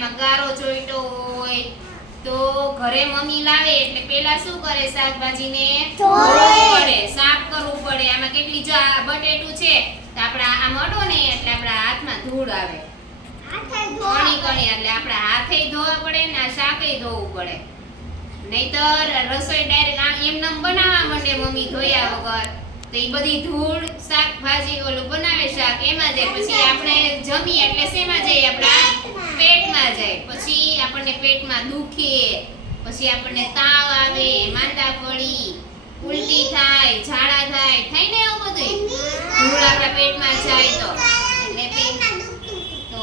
એમાં ગારો ચોઈટો હોય તો ઘરે મમ્મી લાવે એટલે પેલા શું કરે શાકભાજીને? પડે સાફ કરવું પડે. આમાં કેટલી જો આ બટેટું છે તો આપણા આમ અડો ને એટલે આપણા હાથમાં ધૂળ આવે. કણી કણી એટલે આપણા હાથે ધોવા પડે ને આ શાકે ધોવું પડે. નહીતર રસોઈ ડાયરેક્ટ આમ એમનેમ બનાવવા માંડે મમ્મી ધોયા વગર. તો એ બધી ધૂળ શાકભાજી ઓલું બનાવે શાક એમાં જાય. પછી આપણે જમીએ એટલે શેમાં જઈએ? આપણા આપણને પેટમાં દુખે, પછી આપણને તાવ આવે, માંદા પડી, ઉલટી થાય, ઝાડા થાય થાય ને એવું બધું ધૂળ આપણા પેટમાં જાય તો. એટલે તો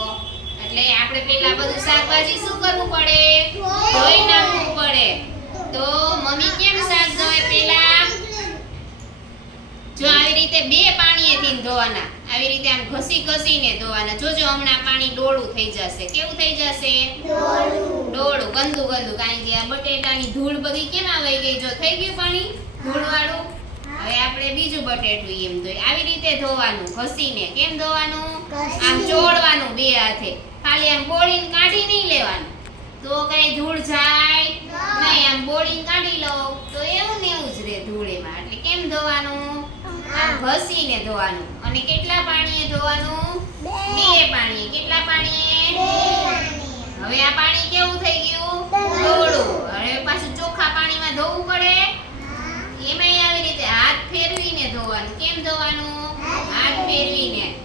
એટલે આપણે પેલા બધું શાકભાજી શું કરવું પડે? ધોઈ નાખવું પડે. તો મમ્મી કેમ શાક ધોય પેલા જો આવી રીતે બે પાણીએથી ધોવાના. આવી રીતે આમ ઘસી ઘસીને ધોવાના. જોજો હમણાં પાણી ડોળું થઈ જશે. કેવું થઈ જશે? ડોળું. ગંદુ ગંદુ. કારણ કે આ બટેટાની ધૂળ બધી કેમ આવી ગઈ? જો થઈ ગયું પાણી ધૂળવાળું? હવે આપણે બીજું બટેટું એમ ધોઈ આવી રીતે ધોવાનું ઘસીને. કેમ ધોવાનું? આમ ચોળવાનું બે હાથે. ખાલી આમ બોળીને કાઢી નહીં લેવાનું. તો કઈ ધૂળ જાય? નહીં આમ બોળીને કાઢી લો તો એવું ને એવું જ રહે ધૂળ એમાં એટલે કેમ ધોવાનું? આમ ઘસીને ધોવાનું. અને કેટલા પાણીએ ધોવાનું? બે. પાણીએ. કેટલા પાણીએ? હવે આ પાણી કેવું થઈ ગયું? ડોળું. હવે પાછું ચોખ્ખા પાણીમાં ધોવું પડે? એમાં આવી રીતે હાથ ફેરવીને ધોવાનું. કેમ ધોવાનું? હાથ ફેરવીને.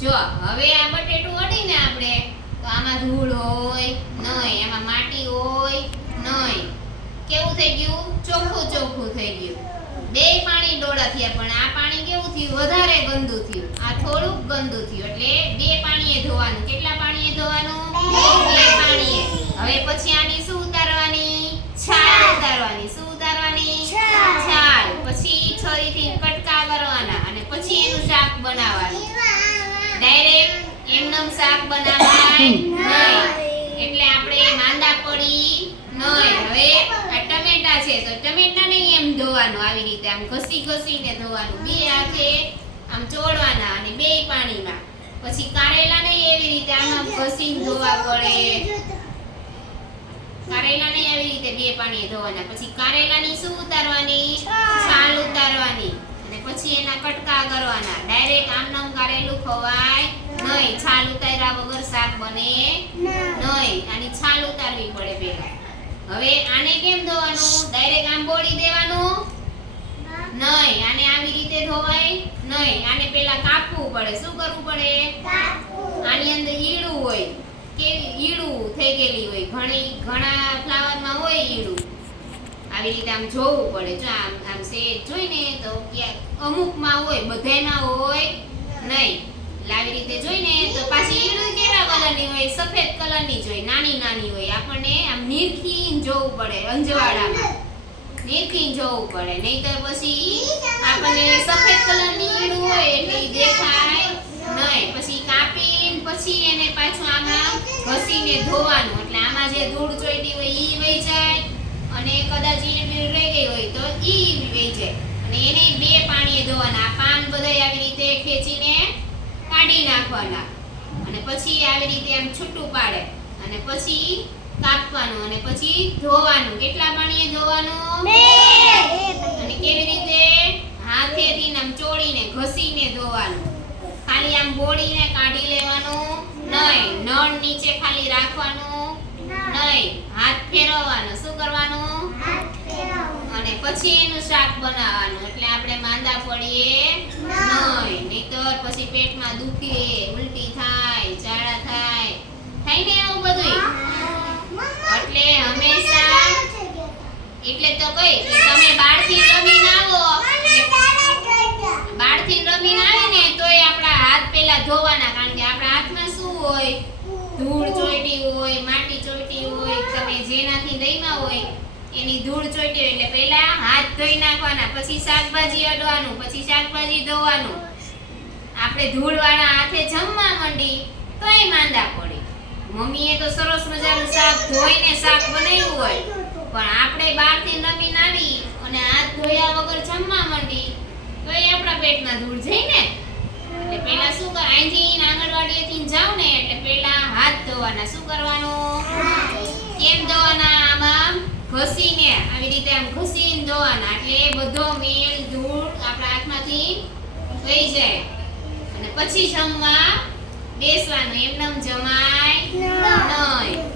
જો હવે આ બટેટું અડીને આપણે. તો આમાં ધૂળ હોય નહીં એમાં માટી હોય નહીં કેવું થઈ ગયું? ચોખ્ખું ચોખ્ખું થઈ ગયું. બે ડોળા થયા પણ આ પાણી કેવું થયું વધારે ગંદુ થયું. આ થોડુંક ગંદુ થયું એટલે બે પાણીએ ધોવાનું. કેટલા પાણીએ ધોવાનું? બે પાણીએ. હવે પછી આની શું ઉતારવાની? છાલ ઉતારવાની. શું ઉતારવાની. છાલ. પછી છરીથી કટકા કરવાના અને પછી એનું શાક બનાવવાનું. ડાયરેક્ટ એમનેમ શાક બનાવાય નહીં. એટલે આપણે માંદા પડી નહીં હવે આ ટમેટા છે તો ટમેટાને એમ ધોવાનું આવી રીતે. આમ ઘસી ઘસીને ધોવાનું. બે હાથે આમ ચોળવાના અને બે પાણીમાં. પછી કારેલાને એવી રીતે આમ આમ ઘસીને ધોવા પડે. કારેલાને આવી રીતે બે પાણીએ ધોવાના. પછી કારેલાની શું ઉતારવાની? છાલ ઉતારવાની. અને પછી એના કટકા કરવાના. ડાયરેક્ટ આમ નામ કારેલું ખવાય નહીં. છાલ ઉતાર્યા વગર શાક બને નહીં. આની છાલ ઉતારવી પડે પહેલા. હવે આને કેમ ધોવાનું? ડાયરેક્ટ આમ બોળી દેવાનું. નહીં આને આવી રીતે ધોવાય નહીં. આને પહેલા કાપવું પડે. શું કરવું પડે? આની અંદર ઈડું હોય. કે ઈડું થઈ ગયેલી હોય. ઘણી ઘણા ફ્લાવરમાં હોય ઈડું. આવી રીતે આમ જોવું પડે. જો આમ આમ સેજ જોઈને તો ક્યાંક અમુકમાં હોય બધાયમાં હોય નહીં. આવી રીતે જોઈને તો પાછી ઈડું કેવા કલરની હોય? સફેદ કલરની જ હોય. નાની નાની હોય. આપણને આમ નીરખી જોવું પડે અંજવાળામાં. નીરખીને જોવું પડે. નહીંતર પછી આપણને સફેદ કલરની ઈડું હોય એટલે દેખાય નહીં પછી કાપીને પછી એને પાછું આમાં ઘસીને ધોવાનું. એટલે આમાં જે ધૂળ ચોઈટી હોય ઈ વહી જાય અને કદાચ ઈ રહી ગઈ હોય તો ઈ વહી જાય. અને એને બે પાણીએ ધોવાના. પાન બધાય આવી રીતે ખેંચીને કાઢી નાખવાના. અને પછી આવી રીતે આમ છૂટું પાડે. અને પછી કાપવાનું અને પછી ધોવાનું. કેટલા પાણીએ ધોવાનું? અને કેવી રીતે? હાથેથી આમ ચોળીને ઘસીને ધોવાનું. ખાલી આમ બોળીને કાઢી લેવાનું. નહીં નળ નીચે ખાલી રાખવાનું. નહીં હાથ ફેરવવાનો. શું કરવાનું? અને પછી એનું શાક બનાવવાનું. એટલે આપણે માંદા પડીએ. નહીં. નહીતર પછી પેટમાં દુખે ઉલટી થાય ઝાડા થાય. થાય ને એવું બધું એટલે હંમેશા એટલે તો કઈ, તમે બહારથી રમીને આવો. બહારથી રમીને આવીને તોય આપણા હાથ પહેલા ધોવાના, કારણ કે આપણા હાથમાં શું હોય? ધૂળ ચોટી હોય, માટી ચોટી હોય, તમે જેનાથી રમ્યા હોય, એની ધૂળ ચોટી હોય. એટલે પહેલા હાથ ધોઈ નાખવાના, પછી શાકભાજી અડવાનું, પછી શાકભાજી ધોવાનું. આપણે ધૂળવાળા હાથે જમવા માંડી, તોય માંદા પડી. મમ્મીએ તો સરસ મજાનું શાક ધોઈને શાક બનાવ્યું હોય. પણ આપણે બહારથી નવી આવી અને હાથ ધોયા વગર જમવા માંડી તો એ આપણા પેટમાં ધૂળ જાય ને. એટલે પહેલા શું કર, અહીંથી આંગણવાડીએથી જાવ ને, એટલે પહેલા હાથ ધોવાના. શું કરવાનું? કેમ ધોવાના? આમાં ઘસીને, આવી રીતે આમ ઘસીને ધોવાના. એટલે બધો મેલ, ધૂળ આપણા હાથમાંથી થઈ જાય. અને પછી જમવા બેસવાનું એમનામ જમાય નહીં